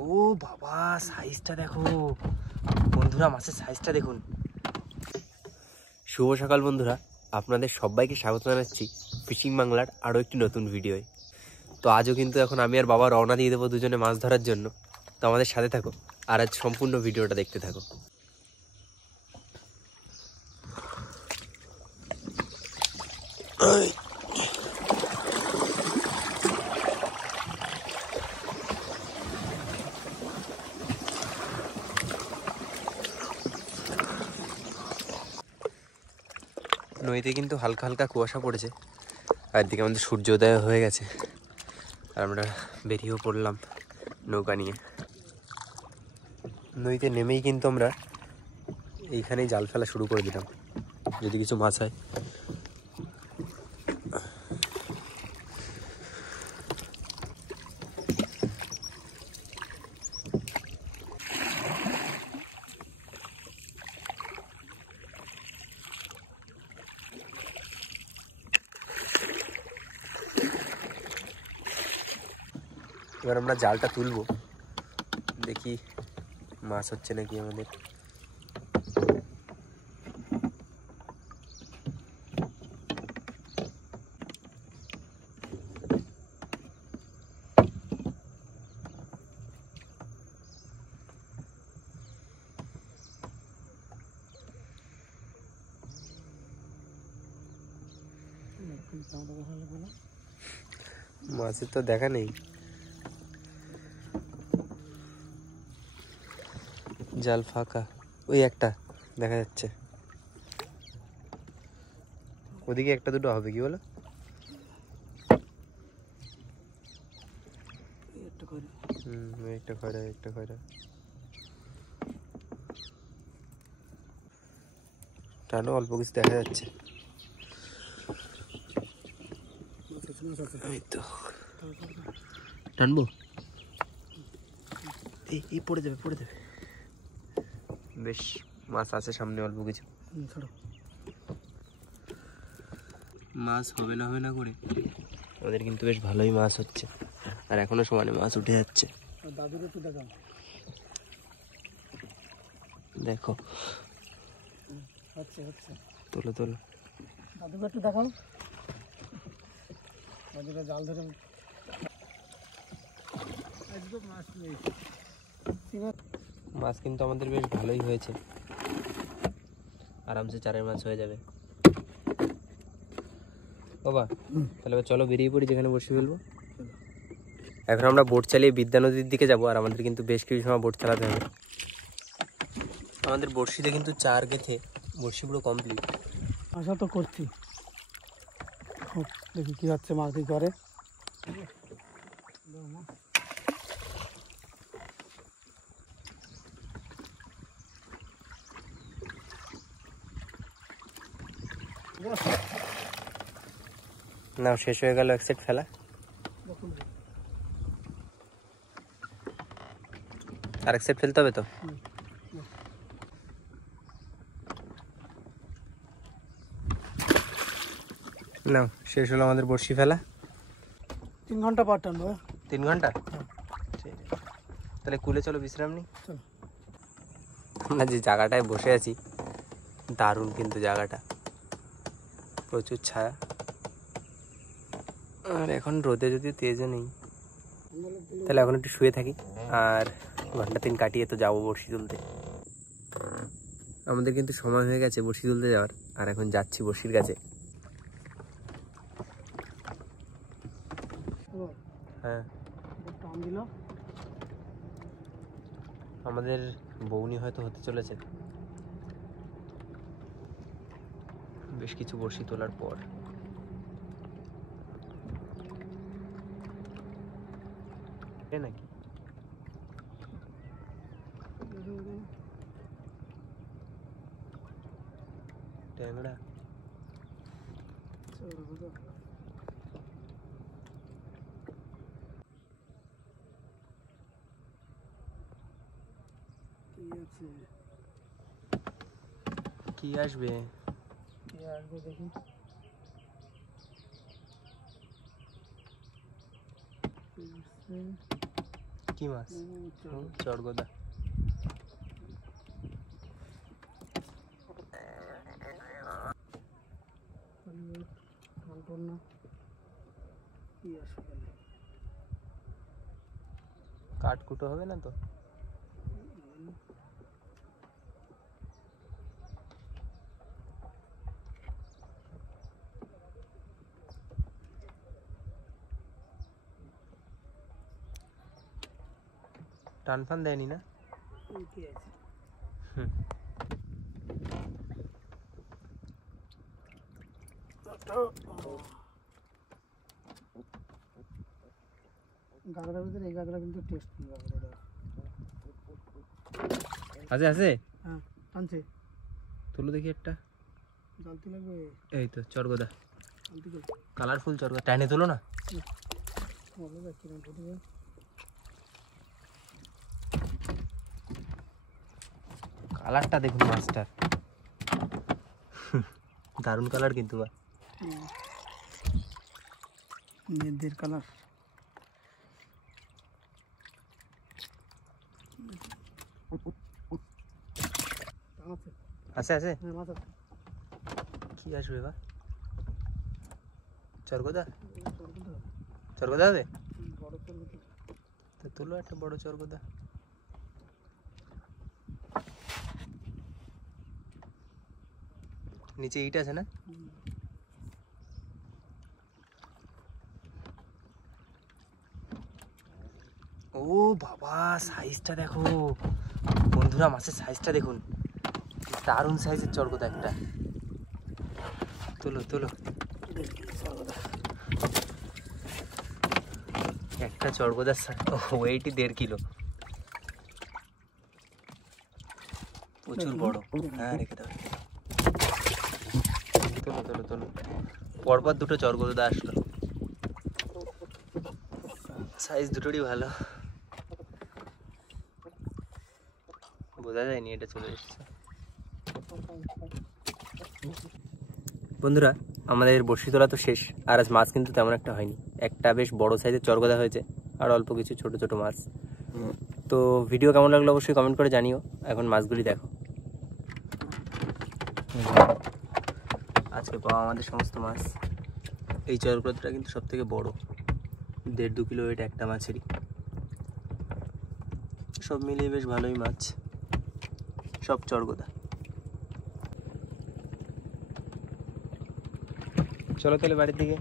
ও বাবা, সাইজটা দেখো বন্ধুরা, মাছের সাইজটা দেখুন। শুভ সকাল বন্ধুরা, আপনাদের সবাইকে স্বাগত জানাচ্ছি ফিশিং বাংলার আরও একটি নতুন ভিডিওয়। তো আজও কিন্তু এখন আমি আর বাবা রওনা দিয়ে দেবো দুজনে মাছ ধরার জন্য। তো আমাদের সাথে থাকো আর আজ সম্পূর্ণ ভিডিওটা দেখতে থাকো। নদীতে কিন্তু হালকা হালকা কুয়াশা পড়েছে, আর দিকে আমাদের সূর্যোদয় হয়ে গেছে, আর আমরা বেরিয়েও পড়লাম নৌকা নিয়ে। নদীতে নেমেই কিন্তু আমরা এইখানেই জাল ফেলা শুরু করে দিলাম, যদি কিছু মাছ হয়। এবার আমরা জালটা তুলবো, দেখি মাছ হচ্ছে নাকি আমাদের। মাছের তো দেখা নেই, জাল ফাঁকা। ওই একটা দেখা যাচ্ছে, ওদিকে একটা দুটো হবে, কি বলো? একটা খয়রা, একটা খয়রা। টানো, অল্প কিছু দেখা যাচ্ছে। এই তো টানবো, এই পড়ে যাবে, পড়ে যাবে। বেশ মাছ আছে সামনে অল্প কিছু। মাছ হবে না হবে না করে আমাদের কিন্তু বেশ ভালোই মাছ হচ্ছে, আর এখনো সমানে মাছ উঠে যাচ্ছে। দেখো, তোলো তোলো, দাদুকে একটু দেখাও। জাল ধরে মাছ কিন্তু আমাদের বেশ ভালোই হয়েছে, আরামসে চারের মাছ হয়ে যাবে। বাবা তাহলে চলো বেরিয়ে পড়ি, যেখানে বসে ফেলবো। এখন আমরা বোট চালিয়ে বিদ্যা নদীর দিকে যাবো, আর আমাদের কিন্তু বেশ কিছু সময় বোট চালাতে হবে। আমাদের বড়শিতে কিন্তু চার গেথে বড়শি পুরো কমপ্লিট। আশা তো করছি, দেখি কি হচ্ছে, মাছ কি করে। না শেষ হয়ে গেল এক সেট ফেলা, আরেক সেট ফেলতে হবে তো। না শেষ হলো আমাদের বড়শি ফেলা। 3 ঘন্টা পর টানবো। 3 ঘন্টা? তাহলে কুলে চলো, বিশ্রাম নি। আমরা যে জায়গাটায় বসে আছি দারুণ কিন্তু জায়গাটা, প্রচুর ছায়া, আর এখন রোদে যদি তেজও নেই, তাহলে এখন একটু শুয়ে থাকি, আর ঘন্টা 3 কাটিয়ে তো যাবো বড়শি তুলতে। আমাদের কিন্তু সময় হয়ে গেছে বড়শি তুলতে যাওয়ার, আর এখন যাচ্ছি বড়শির কাছে। হ্যাঁ, আমাদের বউনি হয়তো হতে চলেছে বেশ কিছু বড়শি তোলার পর। নাকি ট্যাংরা? কি আসবে, কি আসবে দেখি। কি মাছ? চরগোদা। কাঠকুটো হবে না তো? টান ফান দেয়নি না? হুম। গাগরার ভিতরে এই গাগরা কিন্তু টেস্ট গাগরাটা। আছে আছে, হ্যাঁ আনছে, তুলো দেখি একটা। জালতি লাগবে। এই তো চরগোদা, জালতি করে কালারফুল চরগোদা। টাইনে তুলো না। ভালো যাচ্ছে না ধরে। কালারটা দেখুন মাছটার, দারুণ কালার কিন্তু। বা মেয়েদের কালার। আছে আছে, হ্যাঁ মাছ আছে। কি আসবে বা? চরগোদা, চরগোদা হবে বড় চর্গোদা। তো তুলো একটা বড় চরগোদা। নিচে ইট আছে না? ও বাবা, সাইজটা দেখো বন্ধুরা, মাছের সাইজটা দেখুন, দারুণ সাইজের চরগোদা একটা। তুলো তুলো, একটা চরগোদার ওয়েটই 1.5 কিলো, প্রচুর বড়। হ্যাঁ রেখে দাও, তুলো তুলো তুলো। পরপর দুটো চরগোদা আসলো, সাইজ দুটোরই ভালো, বোঝা যায়নি এটা চলে এসেছে। বন্ধুরা, আমাদের বড়শি তোলা তো শেষ, আর আজ মাছ কিন্তু তেমন একটা হয়নি। একটা বেশ বড় সাইজের চরগোদা হয়েছে, আর অল্প কিছু ছোট ছোট মাছ। তো ভিডিও কেমন লাগলো অবশ্যই কমেন্ট করে জানিও। এখন মাছগুলি দেখো, আজকে পাওয়া আমাদের সমস্ত মাছ। এই চরগোদাটা কিন্তু সব থেকে বড়, 1.5-2 কিলো ওয়েট একটা মাছেরই। সব মিলিয়ে বেশ ভালোই মাছ, সব চরগোদা। চলো তাহলে বাড়ির দিকে।